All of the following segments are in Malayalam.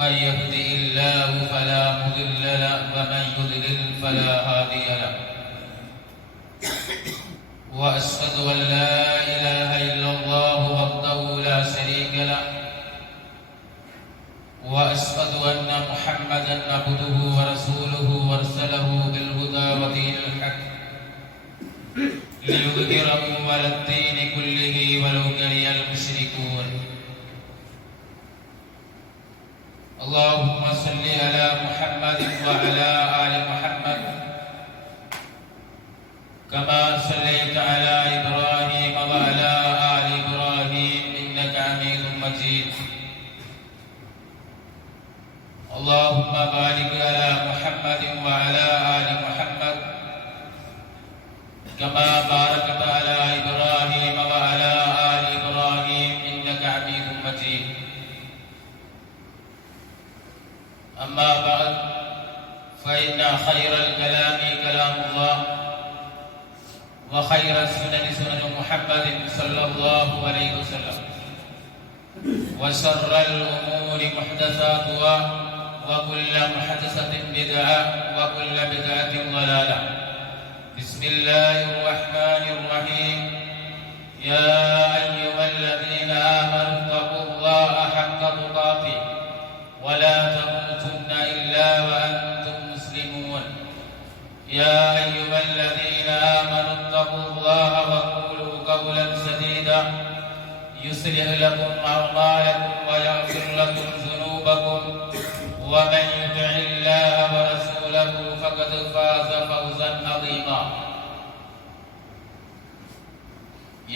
من يهده الله فلا مضل له ومن يضلل فلا هادي له وأشهد أن لا إله إلا الله وحده لا شريك له وأشهد أن محمدا عبده ورسوله أرسله بالهدى ودين الحق ليظهره على الدين كله ولو كره المشركون. اللهم صل على محمد وعلى آل محمد كما صليت على إبراهيم وعلى آل إبراهيم إنك حميد مجيد. اللهم بارك على محمد وعلى آل محمد كما باركت على إبراهيم وعلى آل إبراهيم إنك حميد مجيد. أما بعد فإن خير الكلام كلام الله وخير السنن سنن محمد صلى الله عليه وسلم وشر الأمور محدثاتها وكل محدثة بدعة وكل بدعة ضلالة. بسم الله الرحمن الرحيم. يا أيها الذين آمنوا اتقوا الله حق تقاته ولا تموتن إلا وأنتم مسلمون. يا أيها الذين آمنوا اتقوا الله وقولوا قولا سديدا يصلح لكم أعمالكم ويغفر لكم ذنوبكم ومن يطع الله ورسوله فقد فاز فوزا عظيما.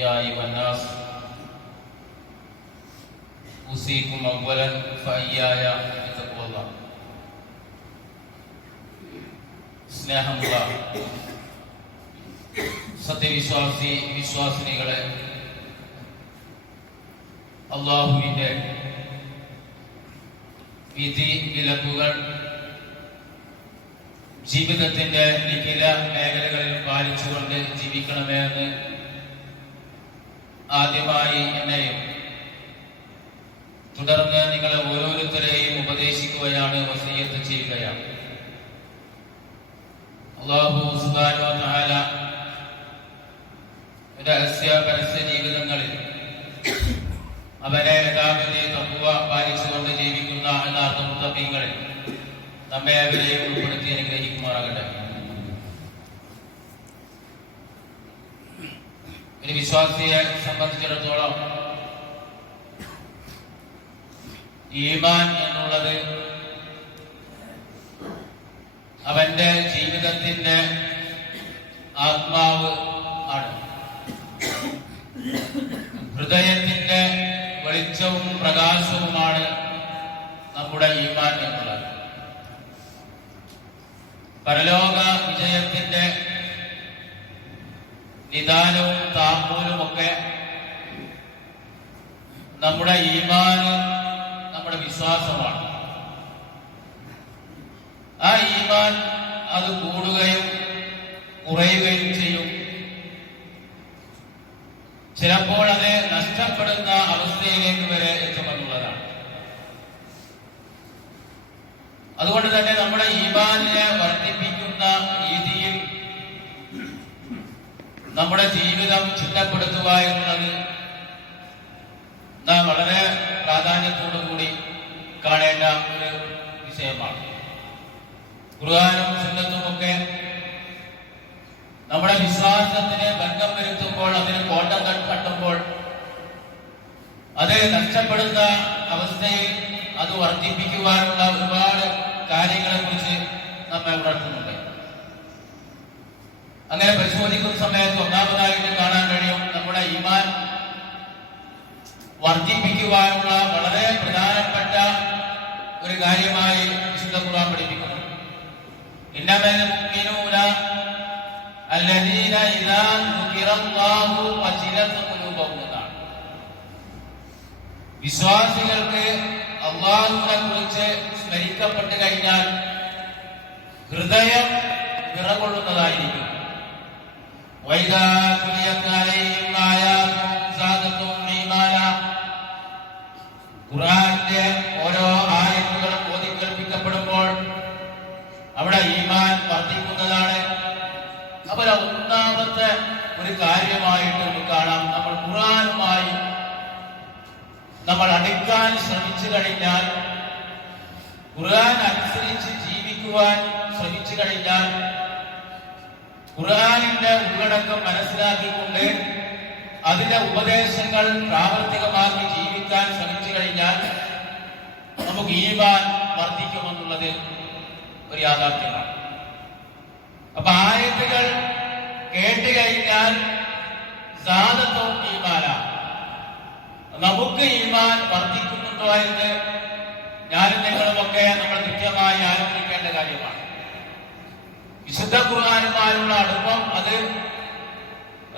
يا أيها الناس أوصيكم أولا فإياي بتقوى الله. സ്നേഹമുള്ള വിശ്വാസിനികളെ, അല്ലാഹുവിന്റെ വിധി വിലക്കുകൾ ജീവിതത്തിന്റെ നിഖില മേഖലകളിൽ പാലിച്ചുകൊണ്ട് ജീവിക്കണമെന്ന് ആദ്യമായി എന്നെയും തുടർന്ന് നിങ്ങളെ ഓരോരുത്തരെയും ഉപദേശിക്കുകയാണ്, വസിയ്യത്ത് ചെയ്യുകയാണ്. അല്ലാഹു സുബ്ഹാനഹു വ തആല രഹസ്യ പരസ്യ ജീവിതങ്ങളിൽ അവരെ യഥാവിധി തഖ്വ പാലിച്ചുകൊണ്ട് ജീവിക്കുന്ന യഥാർത്ഥ മുത്തഖീങ്ങളിൽ നമ്മെ അവരെയും ഉൾപ്പെടുത്തി അനുഗ്രഹിക്കുമാറാകട്ടെ. ഒരു വിശ്വാസിയെ സംബന്ധിച്ചിടത്തോളം ഈമാൻ എന്നുള്ളത് അവന്റെ ജീവിതത്തിന്റെ ആത്മാവ് ആണ്. ഹൃദയത്തിന്റെ വെളിച്ചവും പ്രകാശവുമാണ് നമ്മുടെ ഈമാൻ എന്നുള്ളത്. പരലോക വിജയത്തിന്റെ നിദാനവും താമ്പൂലുമൊക്കെ നമ്മുടെ ഈമാന്, നമ്മുടെ വിശ്വാസമാണ്. ആ ഈമാൻ അത് കൂടുകയും കുറയുകയും ചെയ്യും. ചിലപ്പോൾ അത് നഷ്ടപ്പെടുന്ന അവസ്ഥയിലേക്ക് വരെ എത്തുമെന്നുള്ളതാണ്. അതുകൊണ്ട് തന്നെ നമ്മുടെ ഈമാനിനെ വർദ്ധിപ്പിക്കുന്ന രീതിയിൽ നമ്മുടെ ജീവിതം ചിട്ടപ്പെടുത്തുക എന്നുള്ളത് നാം വളരെ പ്രാധാന്യത്തോടു കൂടി കാണേണ്ട ഒരു വിഷയമാണ്. ഖുർആനും സുന്നത്തുമൊക്കെ നമ്മുടെ വിശ്വാസത്തിന് ഭംഗം വരുത്തുമ്പോൾ, അതിന് കോട്ടം തട്ടുമ്പോൾ, അത് നഷ്ടപ്പെടുന്ന അവസ്ഥയിൽ അത് വർദ്ധിപ്പിക്കുവാനുള്ള ഒരുപാട് കാര്യങ്ങളെ കുറിച്ച് നമ്മെ ഉണർത്തുന്നുണ്ട്. അങ്ങനെ പരിശോധിക്കുന്ന സമയത്ത് ഒന്നാമതായിട്ട് കാണാൻ കഴിയും, നമ്മുടെ ഈമാൻ വർദ്ധിപ്പിക്കുവാനുള്ള വളരെ പ്രധാനപ്പെട്ട ഒരു കാര്യമായി വിശുദ്ധ ഖുർആൻ പഠിപ്പിക്കുന്നു. ഇന്നമൽ മുഅ്മിനൂന അല്ലദീന ഇദാ ദുകിറല്ലാഹു വജിലത് ഖുലൂബുഹും. വിശ്വാസികൾക്ക് അല്ലാഹുവിനെ കുറിച്ച് സ്മരിക്കപ്പെട്ടു കഴിഞ്ഞാൽ ഹൃദയം വിറകൊള്ളുന്നതായിരിക്കും. വൈദാ തുലിയത് അലൈഹിം ആയാതുഹു സാദത്തുഹും ഈമാന. ഖുർആനിലെ ഓരോ ആയത്തുകളും ഖുർആൻ അനുസരിച്ച് ജീവിക്കുവാൻ ശ്രമിച്ചു കഴിഞ്ഞാൽ, ഖുർആനിന്റെ ഉള്ളടക്കം മനസ്സിലാക്കിക്കൊണ്ട് അതിന്റെ ഉപദേശങ്ങൾ പ്രാവർത്തികമാക്കി ജീവിക്കാൻ ശ്രമിച്ചു കഴിഞ്ഞാൽ നമുക്ക് ഈമാൻ വർദ്ധിക്കുമെന്നുള്ളത് ഒരു യാഥാർത്ഥ്യമാണ്. അപ്പൊ ആയത്തുകൾ കേട്ട് കഴിഞ്ഞാൽ സാദത്തും ഈമാനാണ്. നമുക്ക് ഈമാൻ വർദ്ധിക്കുന്നുണ്ടോ എന്ന് ഞാനും നിങ്ങളുമൊക്കെ നമ്മൾ കൃത്യമായി ആലോചിക്കേണ്ട കാര്യമാണ്. വിശുദ്ധ ഖുർആനുമായുള്ള അടുപ്പം അത്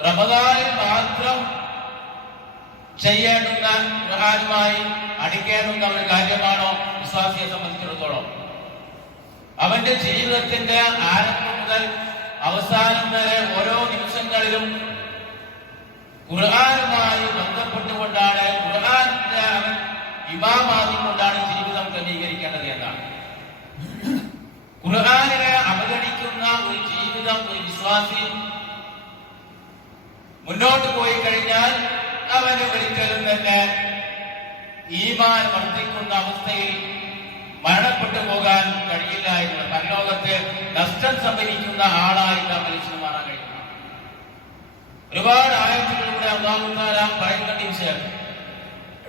റമദാനിൽ മാത്രം ചെയ്യേണ്ടുന്ന, ഖുർആനുമായി അടിക്കേണ്ടുന്ന ഒരു കാര്യമാണോ വിശ്വാസിയെ സംബന്ധിച്ചിടത്തോളം? അവന്റെ ജീവിതത്തിന്റെ ആരംഭം മുതൽ അവസാനം വരെ ഓരോ നിമിഷങ്ങളിലും ഖുർആനുമായി ബന്ധപ്പെട്ടുകൊണ്ടാണ്, ഖുർആന്റെ അവൻ ഇമാമാക്കിക്കൊണ്ടാണ് ജീവിതം ക്രമീകരിക്കേണ്ടത് എന്നാണ്. ഖുർആനിനെ അവഗണിക്കുന്ന ഒരു ജീവിതം ഒരു വിശ്വാസി മുന്നോട്ട് പോയി കഴിഞ്ഞാൽ അവന് ഒരിക്കലും തന്നെ ഈമാൻ വർദ്ധിക്കുന്ന അവസ്ഥയിൽ മരണപ്പെട്ടു പോകാൻ കഴിയില്ല എന്നുള്ള, പരലോകത്ത് നഷ്ടം സംഭവിക്കുന്ന ആളായിട്ട് മനുഷ്യന് മാറാൻ കഴിയും. ഒരുപാട് ആയത്തുകളിലൂടെ അല്ലാഹു തആല പറയുന്ന വിഷയം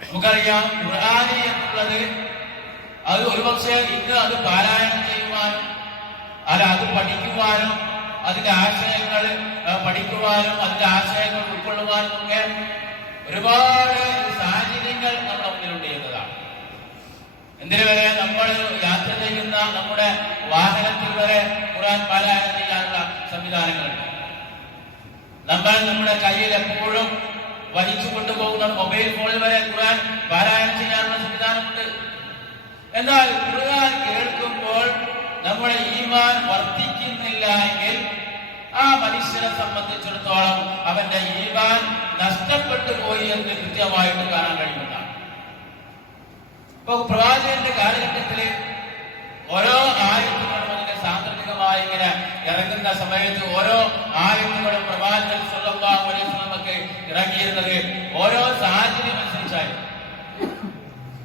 നമുക്കറിയാം. ഖുർആനി എന്നുള്ളത് അത് ഒരുപക്ഷെ ഇന്ന് അത് പാരായണം ചെയ്യുവാനും അത് പഠിക്കുവാനും അതിന്റെ ആശയങ്ങൾ പഠിക്കുവാനും അതിന്റെ ആശയങ്ങൾ ഉൾക്കൊള്ളുവാനും ഒക്കെ ഒരുപാട് സാഹചര്യങ്ങൾ നമ്മുടെ മുന്നിലുണ്ട് എന്നതാണ്. എന്തിനു വരെ നമ്മൾ യാത്ര ചെയ്യുന്ന നമ്മുടെ വാഹനത്തിൽ വരെ ഖുർആൻ പാരായണം ചെയ്യാനുള്ള സംവിധാനങ്ങളുണ്ട്. നമ്മൾ നമ്മുടെ കയ്യിൽ എപ്പോഴും വഹിച്ചു കൊണ്ടുപോകുന്ന മൊബൈൽ ഫോണിൽ വരെ ഖുർആൻ പാരായണം ചെയ്യാനുള്ള സംവിധാനമുണ്ട്. എന്നാൽ ഖുർആൻ കേൾക്കുമ്പോൾ നമ്മുടെ ഈമാൻ വർദ്ധിക്കുന്നില്ല എങ്കിൽ ആ മനുഷ്യനെ സംബന്ധിച്ചിടത്തോളം അവന്റെ ഈമാൻ നഷ്ടപ്പെട്ടു പോയി എന്ന് കൃത്യമായിട്ട് കാണാൻ കഴിയുന്നതാണ്. ഇപ്പൊ പ്രവാചകന്റെ കാലഘട്ടത്തില് ഓരോ ആയത്തുകളും അതിന്റെ സാന്ദർഭികമായി ഇങ്ങനെ ഇറങ്ങുന്ന സമയത്ത് ഓരോ ആയത്തുകളും പ്രവാചകൻ സ്വല്ലല്ലാഹു അലൈഹി വസല്ലം ഒക്കെ ഇറങ്ങിയിരുന്നത് ഓരോ സാഹചര്യം അനുസരിച്ചായിരുന്നു.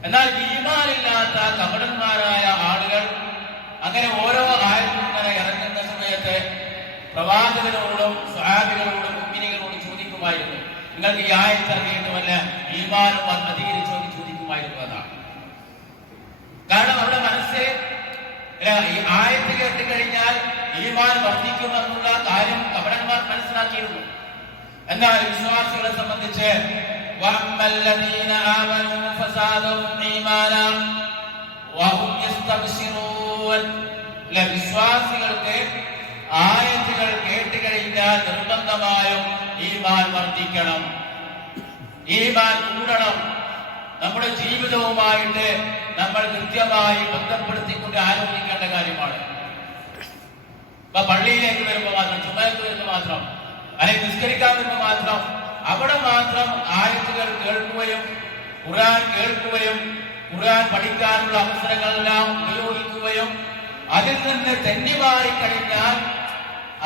എന്നാൽ ഈമാനില്ലാത്ത കപടന്മാരായ ആളുകൾ അങ്ങനെ ഓരോ ആയത്തും ഇങ്ങനെ ഇറങ്ങുന്ന സമയത്ത് പ്രവാചകനോടും സ്വഹാബികളോടും മുഅ്മിനീങ്ങളോടും ചോദിക്കുമായിരുന്നു, നിങ്ങൾക്ക് ഈ ആയത്ത് ഇറങ്ങിയിട്ട് വല്ല ഈമാനും അധികരിച്ചോ എന്ന് ചോദിക്കുമായിരുന്നു എന്നാണ്. കാരണം അവരുടെ മനസ്സിൽ ഈ ആയത്ത് കേട്ട് കഴിഞ്ഞാൽ ഈമാൻ വർദ്ധിക്കുമെന്നുള്ള കാര്യം കപടന്മാർ മനസ്സിലാക്കിയിരുന്നു. എന്നാൽ വിശ്വാസികളെ സംബന്ധിച്ച് വിശ്വാസികൾക്ക് ആയത്തുകൾ കേട്ട് കഴിഞ്ഞാൽ നിർബന്ധമായും ഈമാൻ വർദ്ധിക്കണം, ഈമാൻ കൂടണം. നമ്മുടെ ജീവിതവുമായിട്ട് നമ്മൾ കൃത്യമായി ബന്ധപ്പെടുത്തിക്കൊണ്ട് ആലോചിക്കേണ്ട കാര്യമാണ്. പള്ളിയിലേക്ക് വരുമ്പോൾ മാത്രം, ചുമക്ക് വരുമ്പോൾ മാത്രം, അല്ലെങ്കിൽ നിസ്കരിക്കാൻ വരുമ്പോൾ മാത്രം, അവിടെ മാത്രം ആയത്തുകൾ കേൾക്കുകയും ഖുർആൻ കേൾക്കുകയും ഖുർആൻ പഠിക്കാനുള്ള അവസരങ്ങളെല്ലാം ഉപയോഗിക്കുകയും അതിൽ നിന്ന് തെന്നിമാറി കഴിഞ്ഞാൽ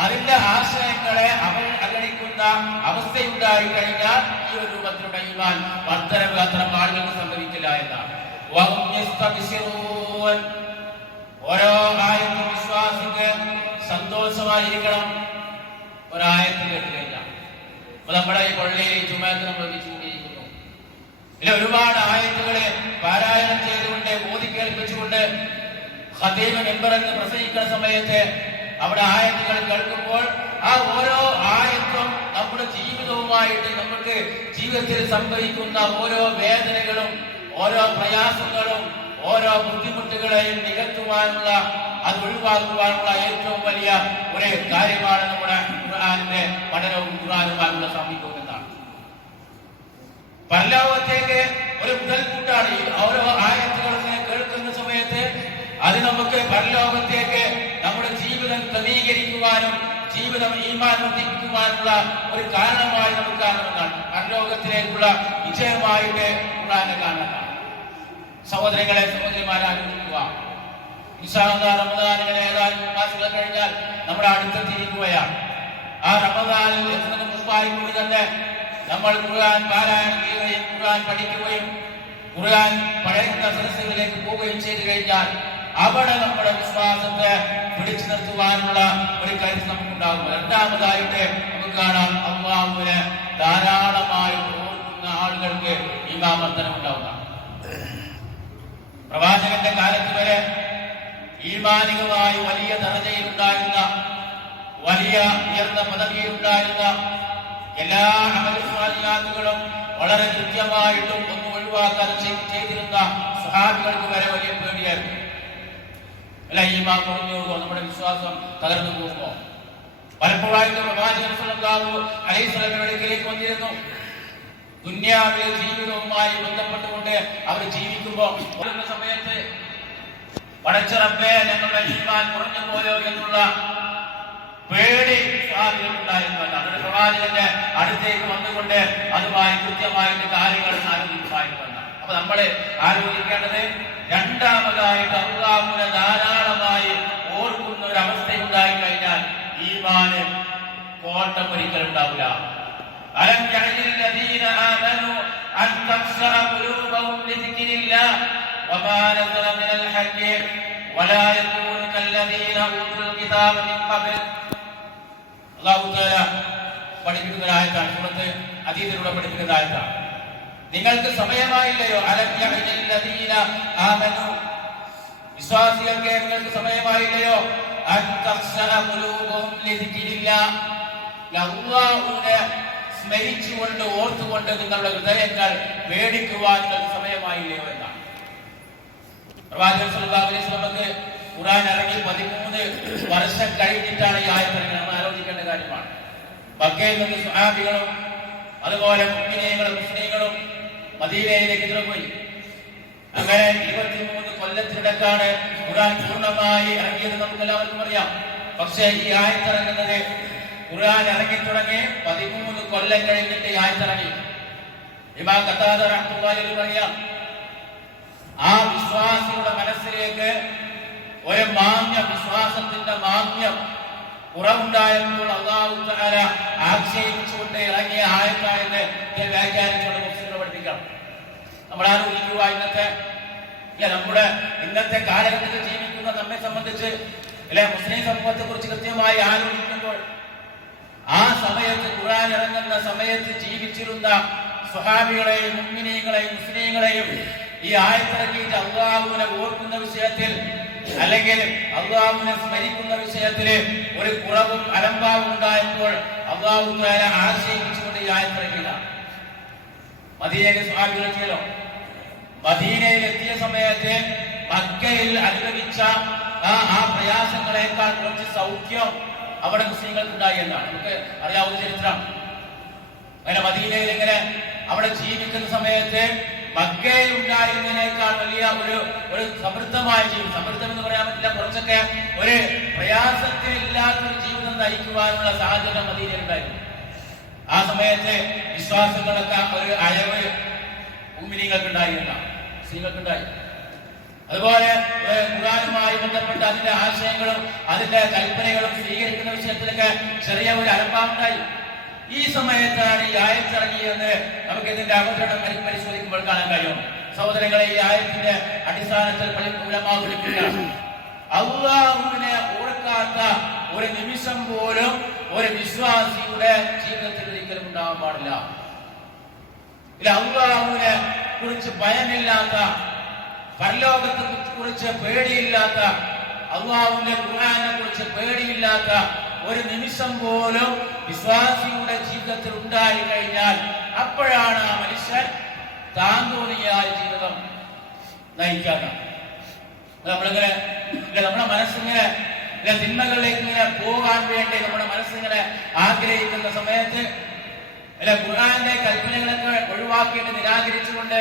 അതിന്റെ ആശയങ്ങളെ അവഗണിക്കുന്ന അവസ്ഥയുണ്ടായി കഴിഞ്ഞാൽ ഈ ഒരു രൂപത്തിലുള്ള ഈമാൻ വർദ്ധനവ് അത്തരം ആളുകൾക്ക് സംഭവിക്കില്ല എന്നാണ്. ഓരോ ആയത്തും വിശ്വാസിക്ക് സന്തോഷമായിരിക്കണം. ഒരായത്ത് കേട്ട് കഴിഞ്ഞാൽ അപ്പൊ നമ്മുടെ ഈ പള്ളിയിൽ ചുമക്ക് നമ്മൾ വെച്ചുകൊണ്ടിരിക്കുന്നു. ഇല്ല, ഒരുപാട് ആയത്തുകളെ പാരായണം ചെയ്തുകൊണ്ട് ഓതി കേൾപ്പിച്ചുകൊണ്ട് ഖതീബ് മിമ്പറിൽ പ്രസംഗിക്കുന്ന സമയത്ത് അവിടെ ആയത്തുകൾ കേൾക്കുമ്പോൾ ആ ഓരോ ആയത്തും നമ്മുടെ ജീവിതവുമായിട്ട് നമുക്ക് ജീവിതത്തിൽ സംഭവിക്കുന്ന ഓരോ വേദനകളും ഓരോ പ്രയാസങ്ങളും ഓരോ ബുദ്ധിമുട്ടുകളെയും നികത്തുവാനുള്ള, അത് ഒഴിവാക്കുവാനുള്ള ഏറ്റവും വലിയ ഒരു കാര്യമാണ് നമ്മുടെ ഖുർആനിന്റെ പഠനവും ഖുർആനുമായുള്ള സമീപവും എന്നാണ്. പരലോകത്തേക്ക് ഒരു മുതൽക്കൂട്ടാണ് ഈ ഓരോ ആയത്തുകളും കേൾക്കുന്ന സമയത്ത്. അത് നമുക്ക് പരലോകത്തേക്ക് നമ്മുടെ ജീവിതം ക്രമീകരിക്കുവാനും ജീവിതം ഈമാൻ വർദ്ധിപ്പിക്കുവാനുള്ള ഒരു കാരണമായി നമുക്ക് കാണുന്നതാണ്. പരലോകത്തിലേക്കുള്ള വിജയമായിട്ട് ഖുർആനെ കാണുന്നതാണ്. സഹോദരങ്ങളെ, സഹോദരിമാരെ, ആലോചിക്കുക. ഇൻഷാ അല്ലാഹ് റമദാനിലെ ഏതാനും മാസങ്ങൾ കഴിഞ്ഞാൽ നമ്മുടെ അടുത്തെത്തിയിരിക്കുകയാണ്. ആ റമദാനിൽ എത്തുന്നതിന് മുമ്പായി കൂടി തന്നെ നമ്മൾ ഖുർആൻ പാരായണം ചെയ്യുകയും ഖുർആൻ പഠിക്കുകയും ഖുർആൻ പഠിക്കുന്ന സദസ്സുകളിലേക്ക് പോവുകയും ചെയ്തു കഴിഞ്ഞാൽ അവിടെ നമ്മുടെ വിശ്വാസത്തെ പിടിച്ചു നിർത്തുവാനുള്ള ഒരു കരുത്ത് നമുക്കുണ്ടാകും. രണ്ടാമതായിട്ട് നമുക്ക് കാണാം, അല്ലാഹുവിനെ ധാരാളമായി ഓർക്കുന്ന ആളുകൾക്ക് ഈമാൻ ഉണ്ടാവുക. പ്രവാചകന്റെ കാലത്ത് വരെ ഈമാനികമായി വലിയ ദറജയിലുണ്ടായിരുന്ന, വലിയ ഉയർന്ന പദവിയിലുണ്ടായിരുന്ന എല്ലാ അമലുകളും വളരെ കൃത്യമായിട്ടും ഒന്നും ഒഴിവാക്കാതെ ചെയ്തിരുന്ന സ്വഹാബികൾക്ക് വരെ വലിയ പേടിയായിരുന്നു. അല്ല, ഈമാൻ കുറഞ്ഞു പോകുമോ, നമ്മുടെ വിശ്വാസം തകർന്നു പോകുമോ? പലപ്പോഴായിട്ട് പ്രവാചകൻ സല്ലല്ലാഹു അലൈഹി വസല്ലമയുടെ അടുക്കലേക്ക് വന്നിരുന്നു. ദുനിയാവിലെ ജീവിതവുമായി ബന്ധപ്പെട്ടുകൊണ്ട് അവർ ജീവിക്കുമ്പോൾ സമയത്ത് പടച്ച റബ്ബേ, ഞങ്ങളുടെ ഈമാൻ കുറഞ്ഞു പോയോ എന്നുള്ള പേടി ഉണ്ടായിരുന്നല്ല. അവരുടെ പ്രവാചകന്റെ അടുത്തേക്ക് വന്നുകൊണ്ട് അതുമായി കൃത്യമായിട്ട് കാര്യങ്ങൾ ആലോചിക്കുമായിരുന്നല്ല. അപ്പൊ നമ്മൾ ആലോചിക്കേണ്ടത്, രണ്ടാമതായിട്ട് അല്ലാഹുവിനെ ധാരാളമായി ഓർക്കുന്ന ഒരു അവസ്ഥ ഉണ്ടായി കഴിഞ്ഞാൽ ഈമാന് കോട്ടം ഒരിക്കലും ഉണ്ടാവില്ല. അലം യഅനിൽ ലദീന ആമനു അൻ തഖ്ശഅ ഖുലൂബുഹും ലിദിക്രില്ലാഹ് വമാ നസല മിനൽ ഹഖ് വലാ യകൂനു കല്ലദീന ഊതുൽ കിതാബ മിൻ ഖബ്ൽ. അല്ലാഹു തആല പഠിപ്പിക്കുന്ന ആയത്താണ്, സൂറത്ത് ഹദീദിലൂടെ പഠിപ്പിക്കുന്ന ആയത്താണ്. നിങ്ങൾക്ക് സമയമായില്ലയോ? അലം യഅനിൽ ലദീന ആമനു, വിശ്വാസികൾക്ക് നിങ്ങൾക്ക് സമയമായില്ലയോ? അൻ തഖ്ശഅ ഖുലൂബുഹും ലിദിക്രില്ലാഹ്, അല്ലാഹുവിനെ സ്മരിച്ചുകൊണ്ട് ഓർത്തുകൊണ്ട് നിങ്ങളുടെ ഹൃദയങ്ങൾ പേടിക്കുവാൻ നിങ്ങൾക്ക് സമയമായില്ലയോ എന്നാണ്. പ്രവാചകൻ സല്ലല്ലാഹു അലൈഹി വസല്ലമക്ക് ഖുർആൻ ഇറങ്ങി 13 വർഷം കഴിഞ്ഞിട്ടാണ് ഈ ആയത്ത് ഇറങ്ങിയത്. നമ്മൾ ആലോചിക്കേണ്ട കാര്യമാണ്. മക്കയിൽ നിന്ന് സ്വഹാബികളും അതുപോലെ മുഅ്മിനീങ്ങളും മുസ്ലിങ്ങളും മദീനയിലേക്ക് പോയി. അങ്ങനെ 23 കൊല്ലത്തിനിടക്കാണ് ഖുർആൻ പൂർണ്ണമായി ഇറങ്ങിയത്, നമുക്ക് എല്ലാവർക്കും അറിയാം. പക്ഷേ ഈ ആയത്ത് ഇറങ്ങുന്നത്, ഖുർആൻ ഇറങ്ങി തുടങ്ങി 13 കൊല്ലം കഴിഞ്ഞിട്ട് ഈ ആയത്ത് ഇറങ്ങി. ഇമാം ഖതാദ റഹ്മത്തുള്ളാഹി അലൈഹി പറയാം, ആ വിശ്വാസിയുടെ മനസ്സിലേക്ക് ഒരു മാന്യം, വിശ്വാസത്തിന്റെ മാന്യം കുറവുണ്ടായപ്പോൾ അല്ലാഹു തആല ആക്ഷേപിച്ചുകൊണ്ട് ഇറങ്ങിയ ആയത്തായെന്ന് വ്യാഖ്യാനിച്ചുകൊണ്ട് മുസ്ലിങ്ങൾ പഠിപ്പിക്കണം. നമ്മൾ ആലോചിക്കുക, നമ്മുടെ ഇന്നത്തെ കാലഘട്ടത്തിൽ ജീവിക്കുന്ന നമ്മെ സംബന്ധിച്ച് മുസ്ലിം സമൂഹത്തെ കുറിച്ച് കൃത്യമായി ആലോചിക്കുമ്പോൾ, ആ സമയത്ത് ഖുർആൻ ഇറങ്ങുന്ന സമയത്ത് ജീവിച്ചിരുന്ന സ്വഹാബികളെയും മുഅ്മിനീങ്ങളെയും മുസ്ലിങ്ങളെയും ഈ ആയത്തിറക്കിയിട്ട് അല്ലാഹുവിനെ ഓർക്കുന്ന വിഷയത്തിൽ, അല്ലെങ്കിൽ അല്ലാഹുവിനെ സ്മരിക്കുന്ന വിഷയത്തിൽ ഒരു കുറവും അലംഭാവം ഉണ്ടായപ്പോൾ അല്ലാഹു തആല ആശയിച്ചുകൊണ്ട് ഈ ആയത്തിറക്കില്ല. മദീനയിലെ സ്വഹാബികളെ ചെയ്യലോ, മദീനയിൽ എത്തിയ സമയത്ത് മക്കയിൽ അനുഭവിച്ച ആ പ്രയാസങ്ങളെക്കാൾ കുറച്ച് സൗഖ്യം അവിടെ മുസ്ലിങ്ങൾക്ക് ഉണ്ടായി എന്നാണ് നമുക്ക് അറിയാവുന്ന ചരിത്രം. അങ്ങനെ മദീനയിൽ ഇങ്ങനെ അവിടെ ജീവിക്കുന്ന സമയത്ത് മക്കയിൽ ഉണ്ടായിരുന്നതിനേക്കാൾ വലിയ ഒരു സമൃദ്ധമായ ജീവിതം, സമൃദ്ധം എന്ന് പറയാൻ പറ്റില്ല, കുറച്ചൊക്കെ ഒരു പ്രയാസത്തിലില്ലാത്തൊരു ജീവിതം നയിക്കുവാനുള്ള സാധ്യത മദീനയിൽ ഉണ്ടായിരുന്നു. ആ സമയത്ത് വിശ്വാസങ്ങളൊക്കെ ഒരു അയവ് മുഅ്മിനീങ്ങൾക്കുണ്ടായിരുന്ന മുസ്ലിങ്ങൾക്കുണ്ടായി. അതുപോലെ ഖുർആനുമായി ബന്ധപ്പെട്ട അതിന്റെ ആശയങ്ങളും അതിന്റെ കൽപ്പനകളും സ്വീകരിക്കുന്ന വിഷയത്തിലൊക്കെ ചെറിയ ഒരു അലംഭാവമുണ്ടായി. ഈ സമയത്താണ് ഈ ആയത്തിറങ്ങിയെന്ന് നമുക്ക് ഇതിന്റെ അവതരണം പരിശോധിക്കുമ്പോൾ കാണാൻ കഴിയും. സഹോദരങ്ങളെ, ഈ ആയത്തിന്റെ അടിസ്ഥാനത്തിൽ പഠിപ്പിക്കുക, അല്ലാഹുവിനെ ഓർക്കാത്ത ഒരു നിമിഷം പോലും ഒരു വിശ്വാസിയുടെ ജീവിതത്തിൽ ഒരിക്കലും ഉണ്ടാവാൻ പാടില്ല. അല്ലാഹുവിനെ കുറിച്ച് ഭയമില്ലാത്ത, പരലോകത്തെ കുറിച്ച് പേടിയില്ലാത്ത, അല്ലാഹുവിന്റെ ഖുർആനെ കുറിച്ച് പേടിയില്ലാത്ത ഒരു നിമിഷം പോലും വിശ്വാസിയുടെ ജീവിതത്തിൽ ഉണ്ടായി കഴിഞ്ഞാൽ അപ്പോഴാണ് ആ മനുഷ്യൻ താന്തോന്നിയായ ജീവിതം നയിക്കാൻ. നമ്മളിങ്ങനെ നമ്മുടെ മനസ്സിങ്ങനെ തിന്മകളിലേക്ക് ഇങ്ങനെ പോകാൻ വേണ്ടി നമ്മുടെ മനസ്സിങ്ങനെ ആഗ്രഹിക്കുന്ന സമയത്ത് ഖുർആന്റെ കൽപ്പനകളൊക്കെ ഒഴിവാക്കിയിട്ട് നിരാകരിച്ചുകൊണ്ട്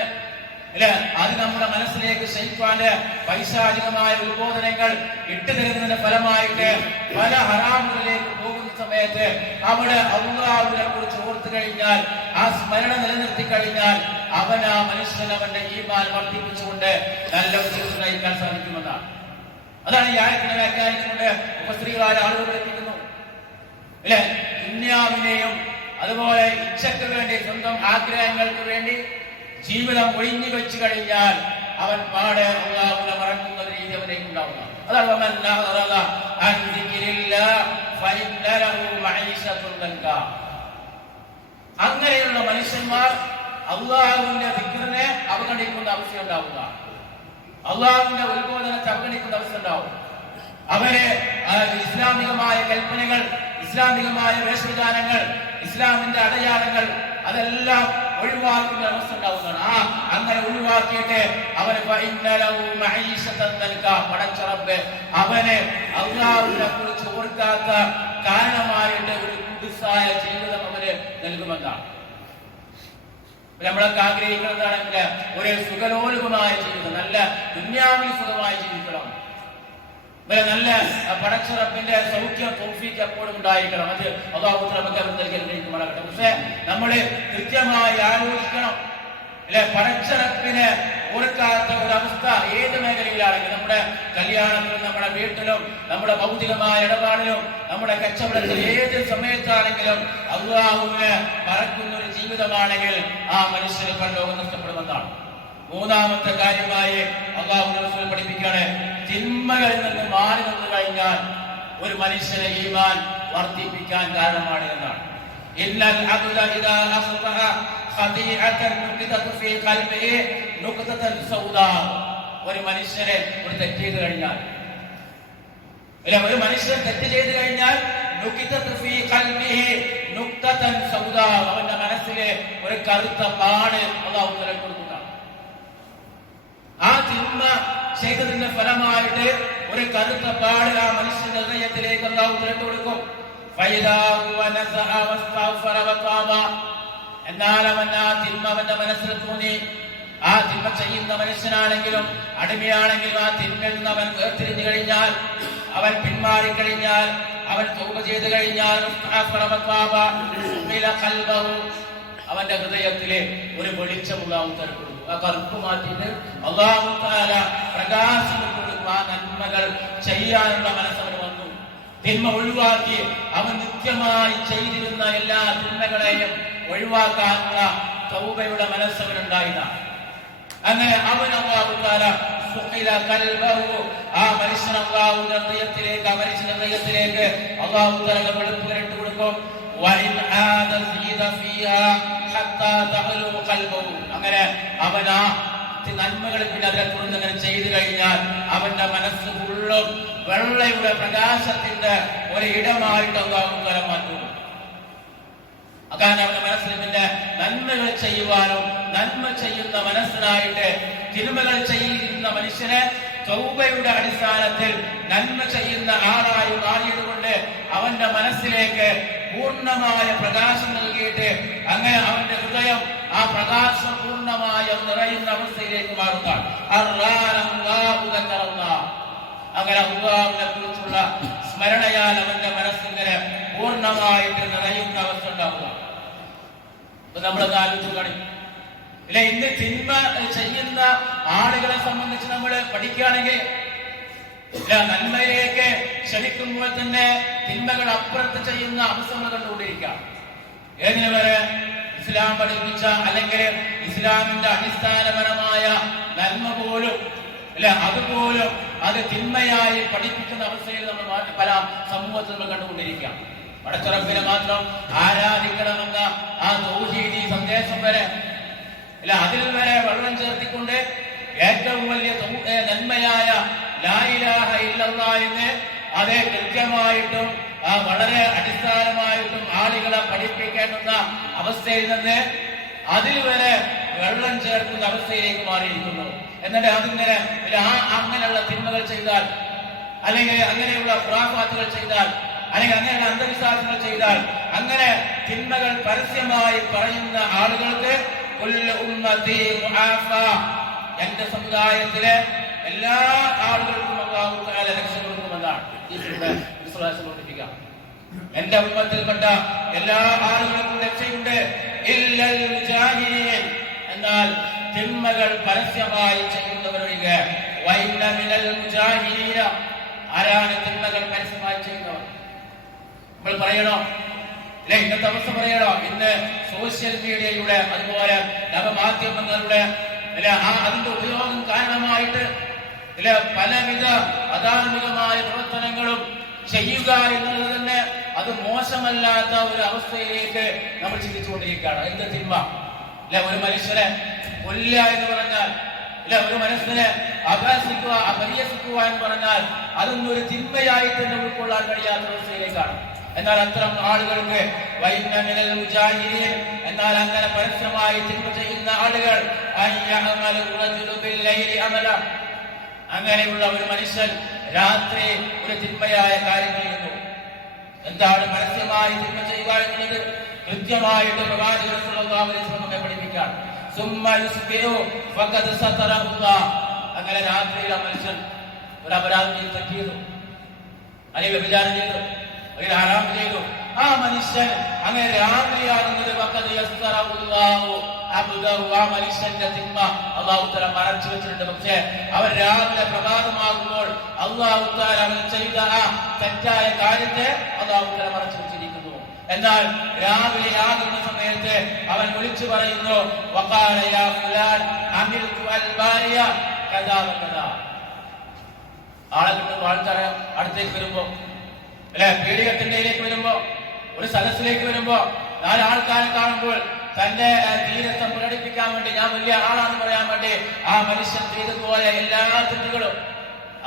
അത് നമ്മുടെ മനസ്സിലേക്ക് ശൈത്വാന്റെ പൈശാചികമായ ഉത്ബോധനങ്ങൾ ഇട്ടുതരുന്നതിന്റെ ഫലമായിട്ട് പല ഹറാമുകളിലേക്ക് പോകുന്ന സമയത്ത് അവിടെ അല്ലാഹുവിനെ കുറിച്ച് ഓർത്തു കഴിഞ്ഞാൽ, ആ സ്മരണ നിലനിർത്തി കഴിഞ്ഞാൽ ആ മനുഷ്യൻ അവന്റെ ഈമാൻ വർദ്ധിപ്പിച്ചുകൊണ്ട് നല്ലൊരു ജീവിതം നയിക്കാൻ സാധിക്കുമെന്നാണ്. അതാണ് ഈ ആയത്തിനെ വ്യാഖ്യാനിച്ചുകൊണ്ട് ഉപസ്ത്രീകളായ ആളുകൾ പഠിപ്പിക്കുന്നു. ദുനിയാവിനെയും അതുപോലെ ഇച്ഛയ്ക്ക് വേണ്ടി, സ്വന്തം ആഗ്രഹങ്ങൾക്ക് വേണ്ടി ജീവിതം ഒഴിഞ്ഞു വെച്ചു കഴിഞ്ഞാൽ അവൻ പാടെ അല്ലാഹുവിനെ മറക്കുന്ന ഒരു രീതി അവനേക്ക് ഉണ്ടാവും. ഉണ്ടാവുക. അതാണ് അങ്ങനെയുള്ള മനുഷ്യന്മാർ അള്ളാഹുവിന്റെ ദിക്റിനെ അവഗണിക്കുന്ന അവസ്ഥ ഉണ്ടാവുക, അള്ളാഹുവിന്റെ ഉത്ബോധനത്തെ അവഗണിക്കുന്ന അവസ്ഥ ഉണ്ടാവും. അവരെ ഇസ്ലാമികമായ കൽപ്പനകൾ, ഇസ്ലാമികമായ വേഷവിധാനങ്ങൾ, ഇസ്ലാമിന്റെ അടയാളങ്ങൾ അതെല്ലാം ഒഴിവാക്കുന്ന അവസ്ഥ ഉണ്ടാവുന്നതാണ്. അങ്ങനെ ഒഴിവാക്കിയിട്ട് അവന് പടച്ചറബ് അവന് അള്ളാഹുവിനെ കുറിച്ച് ഓർക്കാത്ത കാരണമായിട്ട് ഒരു കുടുസായ ജീവിതം അവന് നൽകുമെന്നാണ്. നമ്മളൊക്കെ ആഗ്രഹിക്കുന്നതാണെങ്കിൽ ഒരു സുഖലോലുപമായ ജീവിതം, നല്ല ദുന്യാവിൽ സുഖമായ ജീവിക്കണം, നല്ല പടച്ചറപ്പിന്റെ സൗഖ്യം തൗഫീഖ് എപ്പോഴും ഉണ്ടായിരിക്കണം. അത് അല്ലാഹു നമുക്ക് നൽകിയിരിക്കുമാറാകട്ടെ. പക്ഷെ നമ്മള് കൃത്യമായി ആലോചിക്കണം, അല്ലെ, പടച്ചറപ്പിനെ ഓർക്കാത്ത ഒരവസ്ഥ ഏത് മേഖലയിലാണെങ്കിലും, നമ്മുടെ കല്യാണത്തിലും നമ്മുടെ വീട്ടിലും നമ്മുടെ ഭൗതികമായ ഇടപാടിലും നമ്മുടെ കച്ചവടത്തിൽ ഏത് സമയത്താണെങ്കിലും അല്ലാഹുവിനെ മറക്കുന്ന ഒരു ജീവിതമാണെങ്കിൽ ആ മനുഷ്യന് പരലോകം നഷ്ടപ്പെടുമെന്നാണ്. മൂന്നാമത്തെ കാര്യമായി അല്ലാഹു റസൂൽ പഠിപ്പിക്കുകയാണ്, തിന്മകളിൽ നിന്ന് മാറി നിന്ന് കഴിഞ്ഞാൽ ഒരു മനുഷ്യനെ ഈമാൻ വർദ്ധിപ്പിക്കാൻ കാരണമാണ് എന്നാണ്. ഇന്നൽ അബ്ദ ഇദാ അസ്ബഹ ഖദീഅതൻ നുഖിതത ഫീ ഖൽബിഹി നുഖ്തതൻ സൗദാ. ഒരു മനുഷ്യനെ ഒരു തെറ്റ് ചെയ്തു കഴിഞ്ഞാൽ, ഒരു മനുഷ്യൻ തെറ്റ് ചെയ്തു കഴിഞ്ഞാൽ നുഖിതത ഫീ ഖൽബിഹി നുഖ്തതൻ സൗദാ, അവന്റെ മനസ്സിലെ ഒരു കറുത്ത പാട് അല്ലാഹു തആല കൊടുക്കുന്നതാണ്. ആ തിന്മ ചെയ്തതിന്റെ ഫലമായിട്ട് ഒരു കറുത്ത പാട് ആ മനുഷ്യന്റെ ഹൃദയത്തിലേക്ക് അല്ലാഹു തആല കൊടുക്കും. എന്നാൽ അവൻ ആ തിന്മ അവന്റെ മനസ്സിൽ തോന്നി, ആ തിന്മ ചെയ്യുന്ന മനുഷ്യനാണെങ്കിലും അടിമയാണെങ്കിലും ആ തിന്മയിൽ നിന്ന് അവൻ വേർതിരിഞ്ഞു കഴിഞ്ഞാൽ, അവൻ പിന്മാറിക്കഴിഞ്ഞാൽ, അവൻ തൗബ ചെയ്തു കഴിഞ്ഞാൽ അവന്റെ ഹൃദയത്തിലെ ഒരു വെളിച്ചം അല്ലാഹു തആല കൊടുക്കും. ആ കറുപ്പ് മാറ്റിയിട്ട് അല്ലാഹു തആല പ്രകാശം കൊടുക്കും. ആ നന്മകൾ ചെയ്യാനുള്ള മനസ്സവന് വന്നു. തിന്മ ഒഴിവാക്കി അവൻ നിത്യമായി ചെയ്തിരുന്ന എല്ലാ തിന്മകളെയും ഒഴിവാക്കാനുള്ള തൗബയുടെ മനസ്സവനുണ്ടായതാണ്. അങ്ങനെ അവൻ അല്ലാഹു തആല ആ മനുഷ്യൻ അല്ലാഹുവിന്റെ ഹൃദയത്തിലേക്ക്, ആ മനുഷ്യന്റെ ഹൃദയത്തിലേക്ക് അല്ലാഹു തആല വെളുപ്പ് കരട്ട് കൊടുക്കും. അങ്ങനെ അവൻ ആ നന്മകളിൽ പിന്നെ അതിനെ തുടർന്ന് അങ്ങനെ ചെയ്തു കഴിഞ്ഞാൽ അവന്റെ മനസ്സ് ഫുള്ളും വെള്ളയുടെ പ്രകാശത്തിന്റെ ഒരു ഇടമായിട്ട് അല്ലാഹു തആല മാറ്റും. കാരണം അവന്റെ മനസ്സിൽ പിന്നെ നന്മകൾ ചെയ്യുവാനും നന്മ ചെയ്യുന്ന മനസ്സിനായിട്ട് തിന്മകൾ ചെയ്യുന്ന മനുഷ്യനെ തൗബയുടെ അടിസ്ഥാനത്തിൽ നന്മ ചെയ്യുന്ന ആളായി മാറിയത് കൊണ്ട് അവന്റെ മനസ്സിലേക്ക് പൂർണ്ണമായ പ്രകാശം നൽകിയിട്ട് അങ്ങനെ അവന്റെ ഹൃദയം ആ പ്രകാശം പൂർണ്ണമായ നിറയുന്ന അവസ്ഥയിലേക്ക് മാറുന്നതാണ്. അങ്ങനെ അല്ലാഹുവിനെ കുറിച്ചുള്ള സ്മരണയാൽ അവന്റെ മനസ്സിങ്ങനെ പൂർണ്ണമായിട്ട് നിറയുന്ന അവസ്ഥ ഉണ്ടാവുക. നമ്മളൊന്ന് ആലോചിച്ച് കാണി. ഇല്ല, ഇന്ന് തിന്മ ചെയ്യുന്ന ആളുകളെ സംബന്ധിച്ച് നമ്മൾ പഠിക്കുകയാണെങ്കിൽ നന്മയിലേക്ക് ക്ഷണിക്കുമ്പോൾ തന്നെ തിന്മകൾ അപ്പുറത്ത് ചെയ്യുന്ന അവസ്ഥകൾ കണ്ടുകൊണ്ടിരിക്കാം. ഏതിനു വരെ ഇസ്ലാം പഠിപ്പിച്ച അല്ലെങ്കിൽ ഇസ്ലാമിന്റെ അടിസ്ഥാനപരമായ നന്മ പോലും അല്ലെ അതുപോലും അത് തിന്മയായി പഠിപ്പിക്കുന്ന അവസ്ഥയിൽ നമ്മൾ പല സമൂഹത്തിൽ നമ്മൾ കണ്ടുകൊണ്ടിരിക്കാം. പടച്ചറപ്പിനെ മാത്രം ആരാധിക്കണമെന്ന ആ തൗഹീദി സന്ദേശം വരെ അല്ല അതിൽ വരെ വെള്ളം ചേർത്തിക്കൊണ്ട് ഏറ്റവും വലിയ നന്മയായ ലാ ഇലാഹ ഇല്ലല്ലാഹ് എന്ന് അതേ കൃത്യമായിട്ടും വളരെ അടിസ്ഥാനമായിട്ടും ആളുകളെ പഠിപ്പിക്കേണ്ടുന്ന അവസ്ഥയിൽ നിന്ന് അതിൽ വരെ വെള്ളം ചേർക്കുന്ന അവസ്ഥയിലേക്ക് മാറിയിരിക്കുന്നു. എന്നിട്ട് അതിങ്ങനെ അങ്ങനെയുള്ള തിന്മകൾ ചെയ്താൽ അല്ലെങ്കിൽ അങ്ങനെയുള്ള ഖുറാഫാത്തുകൾ ചെയ്താൽ അല്ലെങ്കിൽ അങ്ങനെയുള്ള അന്ധവിശ്വാസങ്ങൾ ചെയ്താൽ അങ്ങനെ തിന്മകൾ പരസ്യമായി പറയുന്ന ആളുകൾക്ക് എന്റെ സമുദായത്തിലെ എല്ലാ ആളുകൾക്കും അല്ലാഹു തആല രക്ഷ കൊടുക്കുമെന്നാണ് പഠിപ്പിക്കാം. എന്റെ ഉമ്മത്തിൽപ്പെട്ട എല്ലാ ആളുകൾക്കും രക്ഷയുണ്ട്. എന്നാൽ തിന്മകൾ പരസ്യമായി ചെയ്യുന്നവരൊഴികെ. ആരാണ് തിന്മകൾ പരസ്യമായി ചെയ്യുന്നവർ? നമ്മൾ പറയണോ? അല്ലെ, ഇന്നത്തെ അവസ്ഥ പറയണോ? ഇന്ന് സോഷ്യൽ മീഡിയയുടെ അതുപോലെ നവമാധ്യമങ്ങളുടെ അതിന്റെ ഉപയോഗം കാരണമായിട്ട് പലവിധ അധാർമികമായ പ്രവർത്തനങ്ങളും ചെയ്യുക എന്നുള്ളത് തന്നെ അത് മോശമല്ലാത്ത ഒരു അവസ്ഥയിലേക്ക് നമ്മൾ ചിന്തിച്ചുകൊണ്ടിരിക്കുകയാണ്. എന്ത് തിന്മ ഒരു മനുഷ്യനെ കൊല്ലുക എന്ന് പറഞ്ഞാൽ, ഒരു മനുഷ്യനെ പരിഹസിക്കുക എന്ന് പറഞ്ഞാൽ അതൊന്നും ഒരു തിന്മയായി തന്നെ ഉൾക്കൊള്ളാൻ കഴിയാത്ത അവസ്ഥയിലേക്കാണ്. എന്നാൽ അത്തരം ആളുകൾക്ക് എന്നാൽ അങ്ങനെ പരസ്യമായി തിന്മ ചെയ്യുന്ന ആളുകൾ അങ്ങനെയുള്ള ഒരു മനുഷ്യൻ രാത്രി ഒരു തിന്മയായ കാര്യം ചെയ്യുന്നു. എന്താണ് പരസ്യമായി തിന്മ ചെയ്യുക എന്നുള്ളത്? കൃത്യമായിട്ട് പ്രവാചകൻ സ്വല്ലല്ലാഹു അലൈഹി വസല്ലം പഠിപ്പിക്കാൻ. അങ്ങനെ രാത്രിയിൽ ആ മനുഷ്യൻ ഒരു അപരാധം തെറ്റിയതു, അല്ലെങ്കിൽ വ്യഭിചാരം ചെയ്തു, അല്ലെങ്കിൽ ഹറാം ചെയ്തു. ആ മനുഷ്യൻ അങ്ങനെ രാത്രിയാകുന്നത് ആ മനുഷ്യന്റെ തിന്മ അല്ലാഹു തആല മറച്ചു വെച്ചിട്ടുണ്ട്. പക്ഷേ അവൻ രാവിലെ പ്രഭാതമാകുമ്പോൾ അല്ലാഹു തആല അവൻ ചെയ്ത ആ തെറ്റായ കാര്യത്തെ അല്ലാഹു തആല മറച്ചു വെച്ചിരിക്കുന്നു. എന്നാൽ രാവിലെ ആകുന്ന സമയത്ത് അവൻ വിളിച്ചു പറയുന്നു, വഖാല യാ ഫുലാൻ അമിൽതു അൽ ബാരിയ കദാ വകദാ. ആളെ കിട്ടുമ്പോൾ ആൾക്കാരെ അടുത്തേക്ക് വരുമ്പോ, പീഡികത്തിന്റെയിലേക്ക് വരുമ്പോ, ഒരു സദസ്സിലേക്ക് വരുമ്പോ, 4 ആൾക്കാരെ കാണുമ്പോൾ തന്റെ ധീരത്വം പ്രകടിപ്പിക്കാൻ വേണ്ടി, ഞാൻ വലിയ ആളാണെന്ന് പറയാൻ വേണ്ടി ആ മനുഷ്യൻ ചെയ്തു പോയ എല്ലാ തെറ്റുകളും,